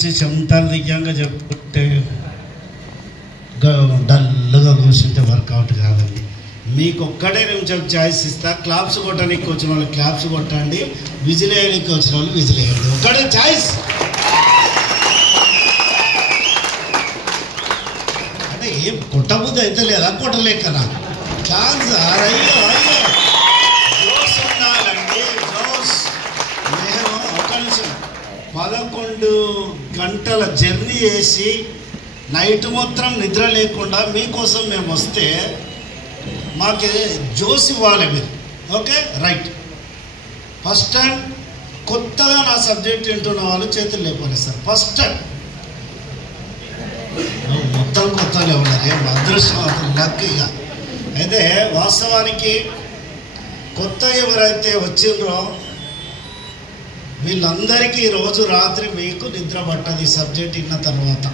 వచ్చి చెమటలు దిగ్యంగా చెప్పుకుంటే డల్గా కూర్చుంటే వర్కౌట్ కాదండి. మీకు ఒక్కటే నిమిషం ఛాయిస్ ఇస్తా. క్లాప్స్ కొట్టడానికి వచ్చిన వాళ్ళు క్లాప్స్ కొట్టండి, విజిల్ వేయడానికి వచ్చిన వాళ్ళు విజిల్ వేయండి. ఒక్కటే ఛాయిస్. అంటే ఏం కొట్టబుద్ధి అయితే లేదా, కొట్టలేకనా ఛాన్స్. అయ్యో అయ్యో జోస్ ఉండాలండి, జోస్. మేము ఒక నిమిషం 11 గంటల జర్నీ చేసి నైట్ మొత్తం నిద్ర లేకుండా మీకోసం మేము వస్తే మాకు జోస్ ఇవ్వాలి మీరు. Okay right. ఫస్ట్ టైం కొత్తగా నా సబ్జెక్ట్ వింటున్న వాళ్ళు చేతులు లేపాలి సార్. ఫస్ట్ టైం మొత్తం కొత్తగా ఉన్నారు, ఏం అదృష్టం లక్కీగా. అయితే వాస్తవానికి కొత్త ఎవరైతే వచ్చిండ్రో వీళ్ళందరికీ రోజు రాత్రి మీకు నిద్ర పట్టదు ఈ సబ్జెక్ట్ విన్న తర్వాత.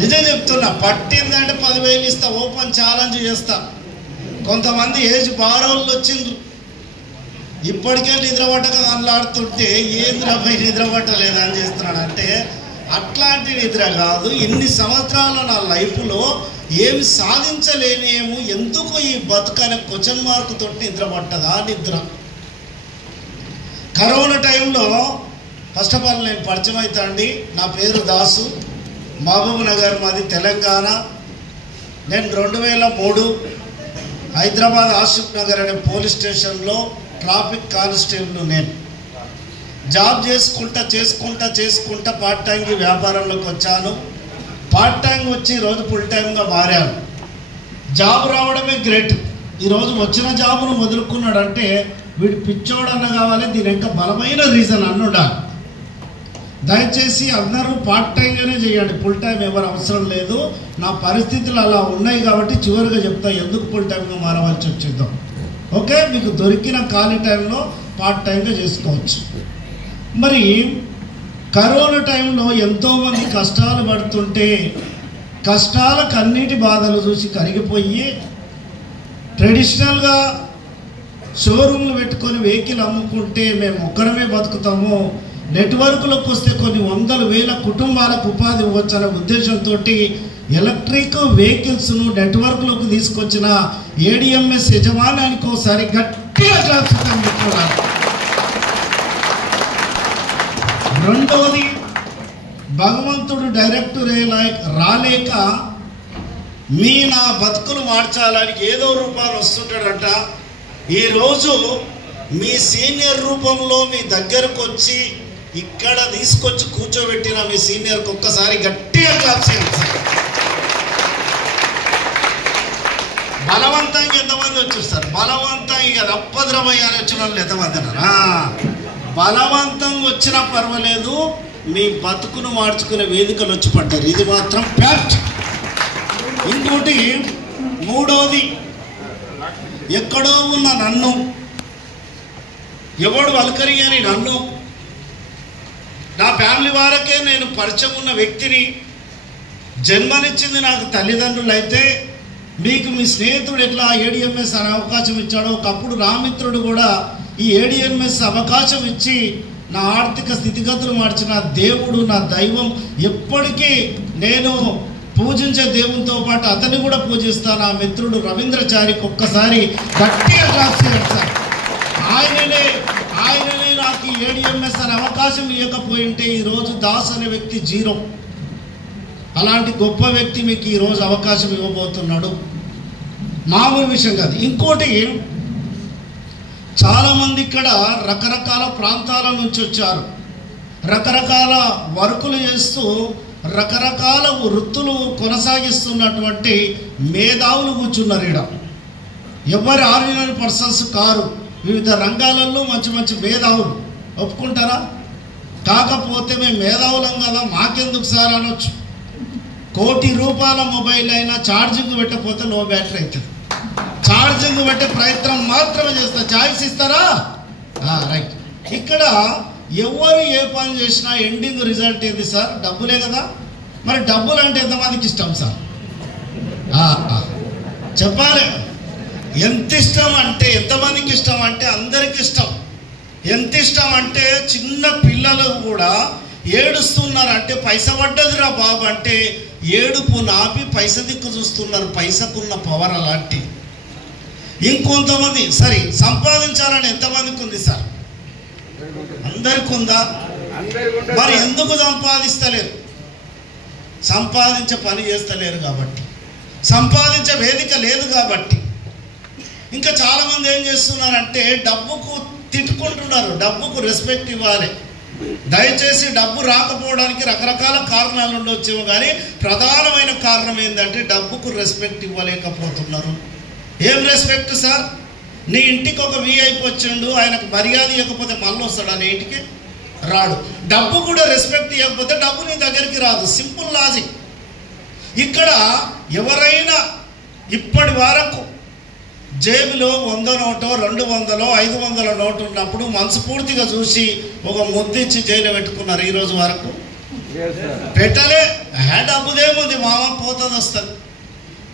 నిజం చెప్తున్నా, పట్టిందంటే 10,000 ఇస్తా, ఓపెన్ ఛాలెంజ్ చేస్తా. కొంతమంది ఏజ్ బారోళ్ళు వచ్చిండ్రు, ఇప్పటికే నిద్ర పట్టక అనలాడుతుంటే ఏంద్రపై నిద్ర పట్టలేదు అని చేస్తున్నాడు. అంటే అట్లాంటి నిద్ర కాదు. ఇన్ని సంవత్సరాల నా లైఫ్లో ఏమి సాధించలేనేమో, ఎందుకు ఈ బతుకనే క్వశ్చన్ మార్క్ తోటి నిద్ర పట్టదా నిద్ర. కరోనా టైంలో ఫస్ట్ ఆఫ్ ఆల్ నేను పరిచయం అవుతా అండి. నా పేరు దాసు, మహబూబ్ నగర్, మాది తెలంగాణ. నేను 2003 హైదరాబాద్ ఆసిఫ్ నగర్ అనే పోలీస్ స్టేషన్లో ట్రాఫిక్ కానిస్టేబుల్. నేను జాబ్ చేసుకుంటా పార్ట్ టైంకి వ్యాపారంలోకి వచ్చాను. పార్ట్ టైం వచ్చి ఈరోజు ఫుల్ టైంగా మారాను. జాబ్ రావడమే గ్రేట్. ఈరోజు వచ్చిన జాబును వదులుకున్నాడంటే వీడు పిచ్చోడన్న కావాలి, దీని యొక్క బలమైన రీజన్ అన్నుండాలి. దయచేసి అందరూ పార్ట్ టైంగానే చేయండి, ఫుల్ టైం ఎవరు అవసరం లేదు. నా పరిస్థితులు అలా ఉన్నాయి కాబట్టి చివరిగా చెప్తా ఎందుకు ఫుల్ టైంగా మారవలసి వచ్చిందో. ఓకే, మీకు దొరికిన ఖాళీ టైంలో పార్ట్ టైంగా చేసుకోవచ్చు. మరి కరోనా టైంలో ఎంతోమంది కష్టాలు పడుతుంటే కష్టాలకు అన్నిటి బాధలు చూసి కరిగిపోయి ట్రెడిషనల్గా షోరూమ్లు పెట్టుకొని వెహికల్ అమ్ముకుంటే మేము ఒక్కడమే బతుకుతాము, నెట్వర్క్లోకి వస్తే కొన్ని 100,000 కుటుంబాలకు ఉపాధి ఇవ్వచ్చనే ఉద్దేశంతో ఎలక్ట్రిక్ వెహికల్స్ను నెట్వర్క్లోకి తీసుకొచ్చిన ఏడిఎంఎస్ యజమానానికి ఒకసారి గట్టిగా క్లాప్సిద్దాం పెట్టుకోవాలి. రెండవది, భగవంతుడు డైరెక్ట్ రాలేక నా బతుకులు మార్చాలని ఏదో రూపాలు వస్తుంటాడంట. ఈరోజు మీ సీనియర్ రూపంలో మీ దగ్గరకు వచ్చి ఇక్కడ తీసుకొచ్చి కూర్చోబెట్టిన మీ సీనియర్కి ఒక్కసారి గట్టిగా క్లాప్స్ చేయండి. బలవంతంగా ఎంతమంది వచ్చేస్తారు? బలవంతంగా రప్పద్రమయ్య అని వచ్చిన వాళ్ళు ఎంతమంది అన్నారా? బలవంతంగా వచ్చినా పర్వాలేదు, మీ బతుకును మార్చుకునే వేదికలు వచ్చి పడ్డారు, ఇది మాత్రం ఫ్యాక్ట్. ఇంకోటి, మూడోది, ఎక్కడో ఉన్న నన్ను ఎవడు వల్కరియని నన్ను, నా ఫ్యామిలీ వారకే నేను పరిచయం ఉన్న వ్యక్తిని, జన్మనిచ్చింది నాకు తల్లిదండ్రులు అయితే మీకు మీ స్నేహితుడు ఎట్లా ఏడిఎంఎస్ అనే అవకాశం ఇచ్చాడో, ఒకప్పుడు రామిత్రుడు కూడా ఈ ఏడిఎంఎస్ అవకాశం ఇచ్చి నా ఆర్థిక స్థితిగతులు మార్చిన దేవుడు, నా దైవం. ఎప్పటికీ నేను పూజించే దేవునితో పాటు అతన్ని కూడా పూజిస్తాను. ఆ మిత్రుడు రవీంద్రచారికి ఒక్కసారి గట్టిగా క్లాప్స్ చేస్తాను. ఆయననే నాకు ఏడిఎంఎస్ అనే అవకాశం ఇవ్వకపోయింటే ఈరోజు దాస్ అనే వ్యక్తి జీరో. అలాంటి గొప్ప వ్యక్తి మీకు ఈరోజు అవకాశం ఇవ్వబోతున్నాడు, మామూలు విషయం కాదు. ఇంకోటి, చాలామంది ఇక్కడ రకరకాల ప్రాంతాల నుంచి వచ్చారు, రకరకాల వర్కులు చేస్తూ రకరకాల వృత్తులు కొనసాగిస్తున్నటువంటి మేధావులు కూర్చున్నారు ఇక్కడ. ఎవరి ఆర్డినరీ పర్సన్స్ కారు, వివిధ రంగాలలో మంచి మంచి మేధావులు. ఒప్పుకుంటారా? కాకపోతే మేము మేధావులం కదా, మాకెందుకు సార్ అనొచ్చు. ₹1,00,00,000 మొబైల్ అయినా ఛార్జింగ్ పెట్టకపోతే లో బ్యాటరీ అవుతుంది. ఛార్జింగ్ పెట్టే ప్రయత్నం మాత్రమే చేస్తా. ఛాయిస్ ఇస్తారా? రైట్. ఇక్కడ ఎవరు ఏ పని చేసినా ఎండింగ్ రిజల్ట్ ఏంది సార్? డబ్బులే కదా. మరి డబ్బులు అంటే ఎంతమందికి ఇష్టం సార్? చెప్పాలి. ఎంత ఇష్టం అంటే, ఎంతమందికి ఇష్టం అంటే అందరికి ఇష్టం. ఎంత ఇష్టం అంటే చిన్న పిల్లలు కూడా ఏడుస్తున్నారు. అంటే పైస పడ్డదిరా బాబు అంటే ఏడుపు నాపి పైస దిక్కు చూస్తున్నారు. పైసకున్న పవర్ అలాంటి. ఇంకొంతమంది సరే సంపాదించాలని ఎంతమందికి ఉంది సార్? అందరికి ఉందా? మరి ఎందుకు సంపాదిస్తలేరు? సంపాదించే పని చేస్తలేరు కాబట్టి, సంపాదించే వేదిక లేదు కాబట్టి. ఇంకా చాలామంది ఏం చేస్తున్నారంటే డబ్బుకు తిట్టుకుంటున్నారు. డబ్బుకు రెస్పెక్ట్ ఇవ్వాలి. దయచేసి డబ్బు రాకపోవడానికి రకరకాల కారణాలు ఉండొచ్చేమో, కానీ ప్రధానమైన కారణం ఏంటంటే డబ్బుకు రెస్పెక్ట్ ఇవ్వలేకపోతున్నారు. ఏం రెస్పెక్ట్ సార్? నీ ఇంటికి ఒక వీఐపీ వచ్చిండు, ఆయనకు మర్యాద ఇవ్వకపోతే మళ్ళీ వస్తాడు, నీ ఇంటికి రాడు. డబ్బు కూడా రెస్పెక్ట్ ఇవ్వకపోతే డబ్బు నీ దగ్గరికి రాదు. Simple logic. ఇక్కడ ఎవరైనా ఇప్పటి వరకు జేబులో 100 నోటో 200 500 నోటు ఉన్నప్పుడు మనస్ఫూర్తిగా చూసి ఒక ముద్దిచ్చి జైలు పెట్టుకున్నారు ఈ రోజు వరకు? పెట్టలే. డబ్బుదేముంది మామ, పోతుంది వస్తుంది.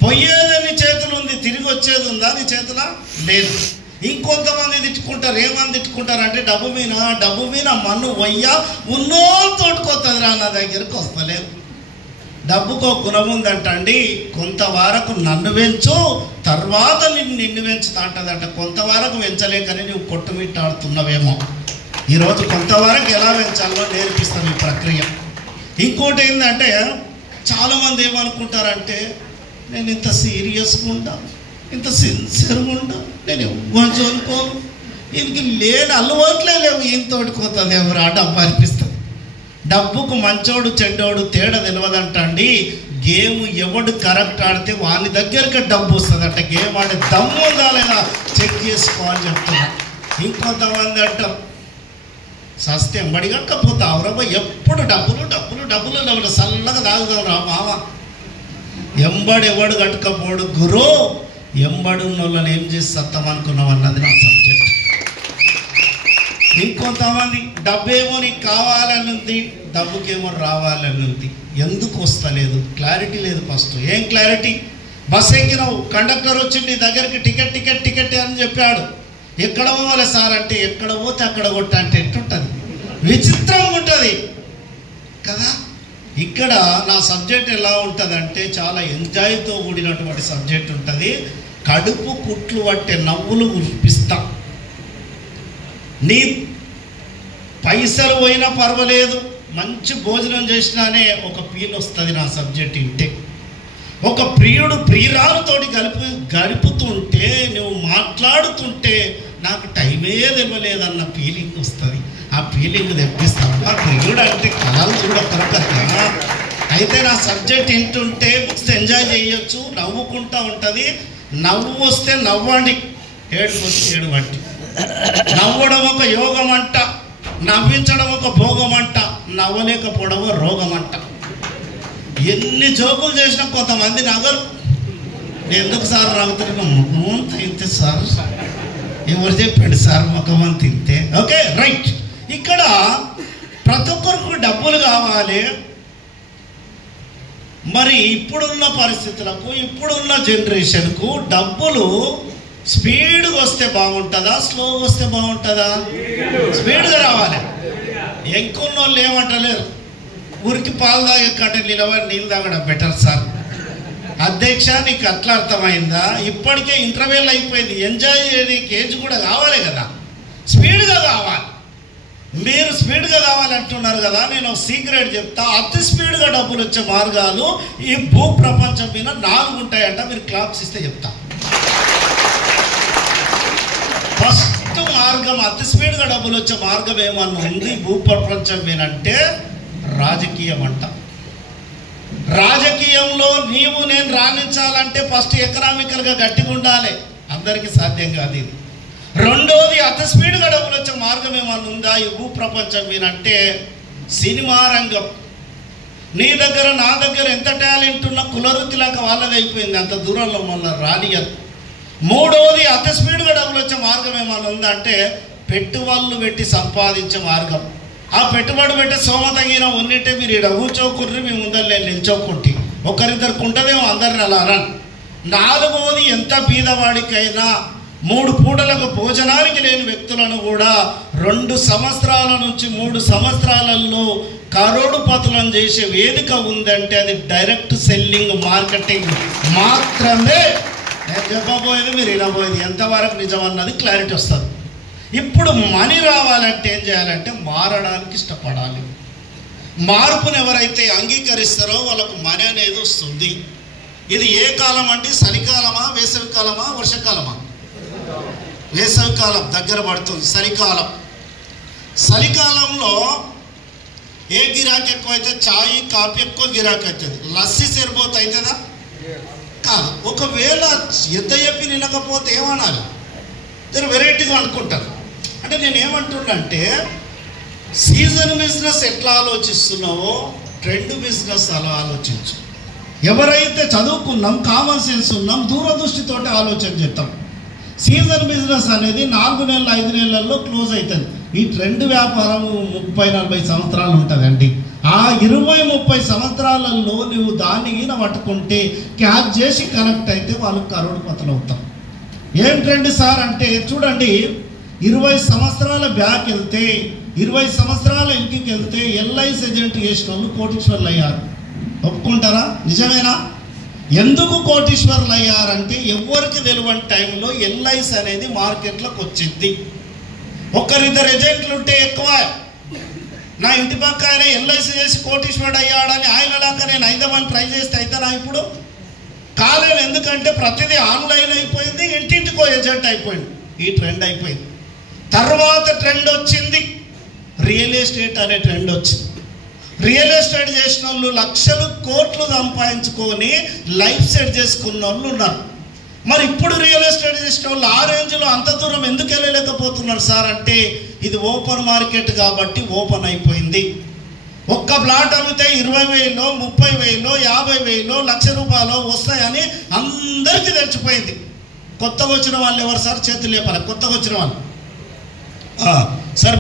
పోయేది నీ చేతులు ఉంది, తిరిగి వచ్చేది ఉందా నీ చేతుల? లేదు. ఇంకొంతమంది తిట్టుకుంటారు. ఏమని తిట్టుకుంటారు అంటే డబ్బు మీద మన్ను వయ్యా ఉన్నో తోటుకొస్తుంది రా, నా దగ్గరికి వస్తలేదు. డబ్బుకు ఒక గుణం ఉందంటండి, కొంతవరకు నన్ను పెంచు తర్వాత నిన్ను పెంచుతా అంటదంట. కొంతవరకు పెంచలేకని నువ్వు కొట్టుమిట్టాడుతున్నావేమో. ఈరోజు కొంతవరకు ఎలా పెంచాలో నేర్పిస్తాం ఈ ప్రక్రియ. ఇంకోటి ఏంటంటే చాలామంది ఏమనుకుంటారంటే నేను ఇంత సీరియస్గా ఉంటా, ఇంత సిన్సియర్గా ఉంటా, నేను ఇవ్వచ్చు అనుకోను, దీనికి లేని అలవాట్లే లేవు, ఈయన తోడుకోతుంది ఎవరు ఆ డబ్బు అనిపిస్తుంది. డబ్బుకు మంచోడు చెడ్డోడు తేడా తెలియదంటండి. గేమ్ ఎవడు కరెక్ట్ ఆడితే వాని దగ్గరికి డబ్బు వస్తుందంట. గేమ్ ఆడే దమ్ము ఉందా లేదా చెక్ చేసుకోవాలని చెప్తున్నా. ఇంకొంతమంది అంటారు సస్తే ఎంబడి కట్టకపోతావు రా, ఎప్పుడు డబ్బులు చల్లగా తాగుతావు రా మామ. ఎంబడు కట్టకపోడు గురు, ఎంబడి ఉన్న వాళ్ళని ఏం చేసి సత్తం అనుకున్నావు అన్నది నా సబ్జెక్ట్. ఇంకొంతమంది డబ్బేమో నీకు కావాలని ఉంది, డబ్బుకేమో రావాలని ఉంది. ఎందుకు వస్తలేదు? క్లారిటీ లేదు. ఫస్ట్ ఏం క్లారిటీ? బస్ ఎక్కినావు, కండక్టర్ వచ్చి నీ దగ్గరికి టికెట్ అని చెప్పాడు. ఎక్కడ పోవాలి సార్ అంటే ఎక్కడ పోతే అక్కడ కొట్ట అంటే ఎట్టుంటుంది? విచిత్రంగా ఉంటుంది కదా. ఇక్కడ నా సబ్జెక్ట్ ఎలా ఉంటుంది అంటే చాలా ఎంజాయ్తో కూడినటువంటి సబ్జెక్ట్ ఉంటుంది. కడుపు కుట్లు పట్టే నవ్వులు కురిపిస్తా. నీ పైసలు పోయినా పర్వాలేదు, మంచి భోజనం చేసినానే ఒక ఫీల్ వస్తుంది నా సబ్జెక్ట్ వింటే. ఒక ప్రియుడు ప్రియురాలతోటి గడుపుతుంటే నువ్వు మాట్లాడుతుంటే నాకు టైమే తెలియలేదన్న ఫీలింగ్ వస్తుంది. ఆ ఫీలింగ్ తెప్పిస్తాను. ఆ ప్రియుడు అంటే కళలు చూడక్కరకరా. అయితే నా సబ్జెక్ట్ వింటుంటే మస్తు ఎంజాయ్ చేయొచ్చు, నవ్వుకుంటూ ఉంటుంది. నవ్వు వస్తే నవ్వండి, ఏడుపు వస్తే ఏడవండి. నవ్వడం ఒక యోగం అంట, నవ్వించడం ఒక భోగం అంట, నవ్వలేకపోవడం రోగం అంట. ఎన్ని జోకులు చేసినా కొంతమంది నగరు. ఎందుకు సార్ నవ్వుతున్నా? ముఖం తింటే సార్, ఎవరు చెప్పండి సార్ ముఖం తింటే? Okay right. ఇక్కడ ప్రతి ఒక్కరికి డబ్బులు కావాలి. మరి ఇప్పుడున్న పరిస్థితులకు, ఇప్పుడున్న జనరేషన్కు డబ్బులు స్పీడ్గా వస్తే బాగుంటుందా, స్లోగా వస్తే బాగుంటుందా? స్పీడ్గా రావాలి. ఎంకున్న వాళ్ళు ఏమంటలేరు, ఊరికి పాలు తాగే కంటే నిలబడి నీళ్ళు తాగడం బెటర్ సార్. అధ్యక్ష నీకు అట్లా అర్థమైందా? ఇప్పటికే ఇంటర్వ్యూలు అయిపోయింది. ఎంజాయ్ చేయడానికి ఏజ్ కూడా కావాలి కదా, స్పీడ్గా కావాలి. మీరు స్పీడ్గా కావాలంటున్నారు కదా, నేను సీక్రెట్ చెప్తా. అతి స్పీడ్గా డబ్బులు వచ్చే మార్గాలు ఈ భూ ప్రపంచం మీద 4 ఉంటాయంట. మీరు క్లాప్స్ ఇస్తే చెప్తా. ఫస్ట్ మార్గం, అతి స్పీడ్గా డబ్బులు వచ్చే మార్గం ఏమన్నా ఉంది భూ ప్రపంచం మీద అంటే రాజకీయం అంట. రాజకీయంలో నీవు నేను రాణించాలంటే ఫస్ట్ ఎకనామికల్గా గట్టిగా ఉండాలి. అందరికీ సాధ్యం కాదు ఇది. రెండోది, అతి స్పీడ్గా డబ్బులు వచ్చే మార్గం ఏమన్నా ఉందా ఈ భూ ప్రపంచం మీద అంటే సినిమా రంగం. నీ దగ్గర నా దగ్గర ఎంత టాలెంట్ ఉన్నా కులవృత్తిలాగా వాళ్ళది అయిపోయింది, అంత దూరంలో మళ్ళీ రానియర్. మూడోది, అతి స్పీడ్గా డబ్బులు వచ్చే మార్గం ఏమన్నా ఉందా అంటే పెట్టుబడులు పెట్టి సంపాదించే మార్గం. ఆ పెట్టుబడి పెట్టే సోమతగిన ఉన్నట్టే మీరు ఇక్కడ కూర్చోకుర్రి, మీ ముందర నిల్చోకుంటే ఒకరిద్దరికి ఉంటుందేమో, అందరిని అలా రన్. నాలుగోది, ఎంత బీదవాడికైనా 3 పూటలకు భోజనానికి లేని వ్యక్తులను కూడా 2 సంవత్సరాల నుంచి 3 సంవత్సరాలలో కరోడుపతులను చేసే వేదిక ఉందంటే అది డైరెక్ట్ సెల్లింగ్ మార్కెటింగ్ మాత్రమే. నేను చెప్పబోయేది మీరు వినబోయేది ఎంతవరకు నిజం అన్నది క్లారిటీ వస్తుంది. ఇప్పుడు మనీ రావాలంటే ఏం చేయాలంటే మారడానికి ఇష్టపడాలి. మార్పును ఎవరైతే అంగీకరిస్తారో వాళ్ళకు మనీ అనేది వస్తుంది. ఇది ఏ కాలం అంటే చలికాలమా, వేసవికాలమా, వర్షాకాలమా? వేసవికాలం దగ్గర పడుతుంది. చలికాలంలో ఏ గిరాకీ ఎక్కువైతే చాయ్ కాఫీ ఎక్కువ గిరాకీ అవుతుంది. లస్సీ సరిపోతే అవుతుందా? కాదు. ఒకవేళ ఎంత చెప్పి నిలకపోతే ఏమనాలి? నేను వెరైటీగా అనుకుంటాను. అంటే నేను ఏమంటున్నానంటే సీజన్ బిజినెస్ ఎట్లా ఆలోచిస్తున్నావో ట్రెండ్ బిజినెస్ అలా ఆలోచించు. ఎవరైతే చదువుకున్నాం, కామన్ సెన్స్ ఉన్నాం, దూరదృష్టితోటి ఆలోచన చేస్తాం. సీజన్ బిజినెస్ అనేది 4 నెలలు 5 నెలల్లో క్లోజ్ అవుతుంది. ఈ ట్రెండ్ వ్యాపారం 30-40 సంవత్సరాలు ఉంటుందండి. ఆ 20-30 సంవత్సరాలలో నువ్వు దాన్ని పట్టుకుంటే క్యాచ్ చేసి కనెక్ట్ అయితే వాళ్ళు కరోడుపతులు అవుతాం. ఏం ట్రెండ్ సార్ అంటే చూడండి, 20 సంవత్సరాల బ్యాక్ వెళ్తే, 20 సంవత్సరాల వెనక్కి వెళ్తే ఎల్ఐసి ఏజెంట్ చేసిన వాళ్ళు కోటీశ్వర్లు అయ్యారు. ఒప్పుకుంటారా? నిజమేనా? ఎందుకు కోటీశ్వర్లు అయ్యారంటే ఎవరికి తెలియని టైంలో ఎల్ఐసి అనేది మార్కెట్లోకి వచ్చింది. 1-2 ఏజెంట్లు ఉంటే ఎక్కువ. నా ఇంటి పక్క ఆయన ఎల్ఐసి చేసి కోటీశ్వరుడు అయ్యాడని ఆయన లాగా నేను అయిదామని ట్రై చేస్తే అయితేనా? ఇప్పుడు కాలేదు. ఎందుకంటే ప్రతిదీ ఆన్లైన్ అయిపోయింది, ఇంటింటికో ఏజెంట్ అయిపోయింది. ఈ ట్రెండ్ అయిపోయింది. తర్వాత ట్రెండ్ వచ్చింది రియల్ ఎస్టేట్ అనే ట్రెండ్ వచ్చింది. రియల్ ఎస్టేట్ చేసిన వాళ్ళు లక్షలు కోట్లు సంపాదించుకొని లైఫ్ సెట్ చేసుకున్న వాళ్ళు ఉన్నారు. మరి ఇప్పుడు రియల్ ఎస్టేట్ చేసిన వాళ్ళు ఆ రేంజ్లో అంత దూరం ఎందుకు వెళ్ళలేకపోతున్నారు సార్ అంటే ఇది ఓపెన్ మార్కెట్ కాబట్టి ఓపెన్ అయిపోయింది. ఒక్క ప్లాట్ అమ్మితే 20,000, 30,000, 50,000, ₹1,00,000 వస్తాయని అందరికీ తెలిసిపోయింది. కొత్తగా వచ్చిన వాళ్ళు ఎవరు సార్? చేతులు లేపాలి. కొత్తగా వచ్చిన వాళ్ళు సార్